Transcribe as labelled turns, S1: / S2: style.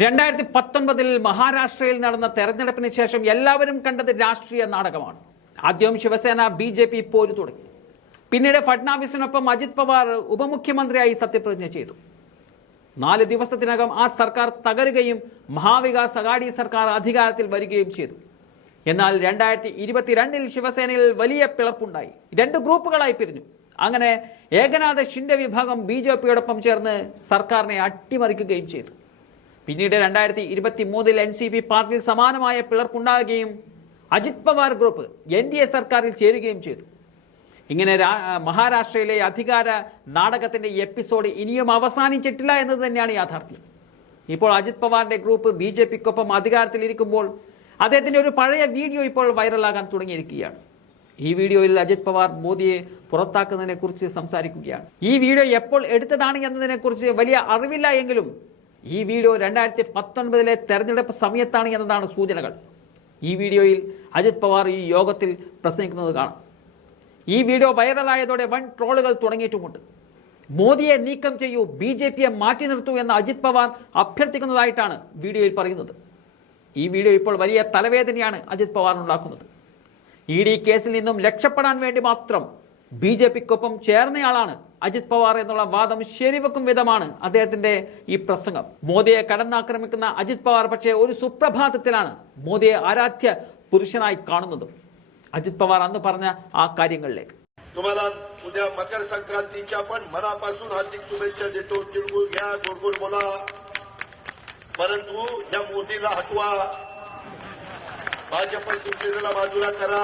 S1: രണ്ടായിരത്തി പത്തൊൻപതിൽ മഹാരാഷ്ട്രയിൽ നടന്ന തെരഞ്ഞെടുപ്പിന് ശേഷം എല്ലാവരും കണ്ടത് രാഷ്ട്രീയ നാടകമാണ്. ആദ്യം ശിവസേന ബി ജെ പി പോരു തുടങ്ങി. പിന്നീട് ഫഡ്നാവിസിനൊപ്പം അജിത് പവാർ ഉപമുഖ്യമന്ത്രിയായി സത്യപ്രതിജ്ഞ ചെയ്തു. നാല് ദിവസത്തിനകം ആ സർക്കാർ തകരുകയും മഹാവികാസ് അഗാഡി സർക്കാർ അധികാരത്തിൽ വരികയും ചെയ്തു. എന്നാൽ രണ്ടായിരത്തി ഇരുപത്തിരണ്ടിൽ ശിവസേനയിൽ വലിയ പിളർപ്പുണ്ടായി രണ്ട് ഗ്രൂപ്പുകളായി പിരിഞ്ഞു. അങ്ങനെ ഏകനാഥ ഷിൻഡെ വിഭാഗം ബി ജെ പിയോടൊപ്പം ചേർന്ന് സർക്കാരിനെ അട്ടിമറിക്കുകയും ചെയ്തു. പിന്നീട് രണ്ടായിരത്തി ഇരുപത്തി മൂന്നിൽ എൻ സി പി പാർട്ടിയിൽ സമാനമായ പിളർപ്പുണ്ടാകുകയും Ajit Pawar group N D A സർക്കാരിൽ ചേരുകയും ചെയ്തു. ഇങ്ങനെ മഹാരാഷ്ട്രയിലെ അധികാര നാടകത്തിന്റെ എപ്പിസോഡ് ഇനിയും അവസാനിച്ചിട്ടില്ല എന്നത് തന്നെയാണ് യാഥാർത്ഥ്യം. ഇപ്പോൾ അജിത് പവാറിന്റെ ഗ്രൂപ്പ് ബി ജെ പിക്കൊപ്പം അധികാരത്തിലിരിക്കുമ്പോൾ അദ്ദേഹത്തിന്റെ ഒരു പഴയ വീഡിയോ ഇപ്പോൾ വൈറലാകാൻ തുടങ്ങിയിരിക്കുകയാണ്. ഈ വീഡിയോയിൽ അജിത് പവാർ മോദിയെ പുറത്താക്കുന്നതിനെ കുറിച്ച് സംസാരിക്കുകയാണ്. ഈ വീഡിയോ എപ്പോൾ എടുത്തതാണ് എന്നതിനെ കുറിച്ച് വലിയ അറിവില്ല എങ്കിലും ഈ വീഡിയോ രണ്ടായിരത്തി പത്തൊൻപതിലെ തെരഞ്ഞെടുപ്പ് സമയത്താണ് എന്നതാണ് സൂചനകൾ. ഈ വീഡിയോയിൽ അജിത് പവാർ ഈ യോഗത്തിൽ പ്രസംഗിക്കുന്നത് കാണാം. ഈ വീഡിയോ വൈറലായതോടെ വൻ ട്രോളുകൾ തുടങ്ങിയിട്ടുമുണ്ട്. മോദിയെ നീക്കം ചെയ്യൂ ബി ജെ പിയെ മാറ്റി നിർത്തൂ എന്ന് അജിത് പവാർ അഭ്യർത്ഥിക്കുന്നതായിട്ടാണ് വീഡിയോയിൽ പറയുന്നത്. ഈ വീഡിയോ ഇപ്പോൾ വലിയ തലവേദനയാണ് അജിത് പവാറിനുണ്ടാക്കുന്നത്. ഇ ഡി കേസിൽ നിന്നും രക്ഷപ്പെടാൻ വേണ്ടി മാത്രം ബി ജെ പിക്കൊപ്പം ചേർന്നയാളാണ് അജിത് പവാർ എന്നുള്ള വാദം ശരിവെക്കും വിധമാണ് അദ്ദേഹത്തിന്റെ ഈ പ്രസംഗം മോദിയെ കടന്നാക്രമിക്കുന്ന അജിത് പവാർ പക്ഷേ ഒരു സുപ്രഭാതത്തിലാണ് മോദിയെ ആരാധ്യ പുരുഷനായി കാണുന്നതും അജിത് പവാർ അന്ന് പറഞ്ഞ ആ കാര്യങ്ങളിലേക്ക്
S2: तुम्हाला उद्या मकर संक्रांतीच्या पण मनापासून हार्दिक शुभेच्छा देतो तिळगुळ घ्या गोडगोड बोला परंतु या मोदीला हटवा भाजप शिवसेनेला बाजूला करा